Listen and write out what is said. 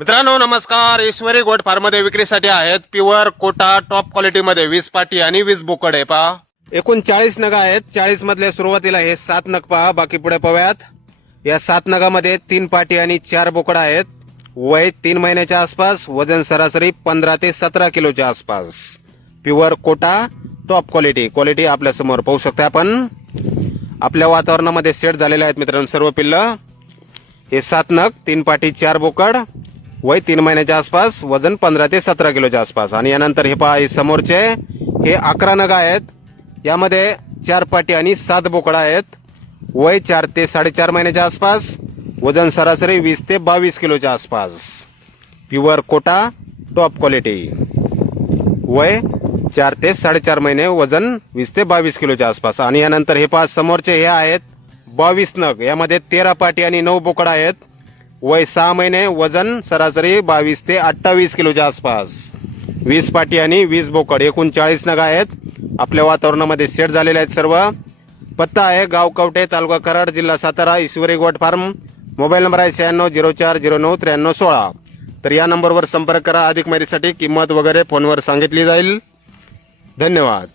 मित्रांनो नमस्कार. ईश्वरी गोट फार्ममध्ये विक्रीसाठी आहेत प्युअर कोटा टॉप क्वालिटीमध्ये वीस पाटी आणि वीस बोकड आहे पहा. एकूण चाळीस नग आहेत. चाळीस मधल्या सुरुवातीला हे सात नग पहा. बाकी पुढे पाहूयात. या सात नगामध्ये तीन पाटी आणि चार बोकड आहेत. वय तीन महिन्याच्या आसपास वजन सरासरी पंधरा ते सतरा किलोच्या आसपास. Pure Kota top quality. Quality आपल्यासमोर पाहू शकता आपण. आपल्या वातावरणामध्ये सेट झालेले आहेत मित्रांनो सर्व पिल्ल. हे सात नग तीन पाटी चार बोकड. वय तीन महिन्याच्या आसपास वजन पंधरा ते सतरा किलोच्या आसपास. आणि यानंतर हे पहा समोरचे हे अकरा नग आहेत. यामध्ये चार पाटी आणि सात बोकडा आहेत. वय चार ते साडेचार महिन्याच्या आसपास वजन सरासरी वीस ते बावीस किलोच्या आसपास. प्युअर कोटा टॉप क्वालिटी वय चार ते साडेचार महिने वजन वीस ते बावीस किलोच्या आसपास. आणि यानंतर हे पाच समोरचे हे आहेत बावीस नग. यामध्ये तेरा पाटी आणि नऊ बोकडा आहेत. वय सहा महिने वजन सरासरी बावीस ते अठ्ठावीस किलोच्या आसपास. वीस पाटी आणि वीस बोकड एकूण चाळीस नग आहेत. आपल्या वातावरणामध्ये सेट झालेले आहेत सर्व. पत्ता आहे गाव कवटे तालुका कराड जिल्हा सातारा ईश्वरी गोट फार्म. मोबाईल नंबर आहे शहाण्णव झिरो चार झिरो नऊ त्र्याण्णव सोळा. तर या नंबरवर संपर्क करा. अधिक माहितीसाठी किंमत वगैरे फोनवर सांगितली जाईल. धन्यवाद.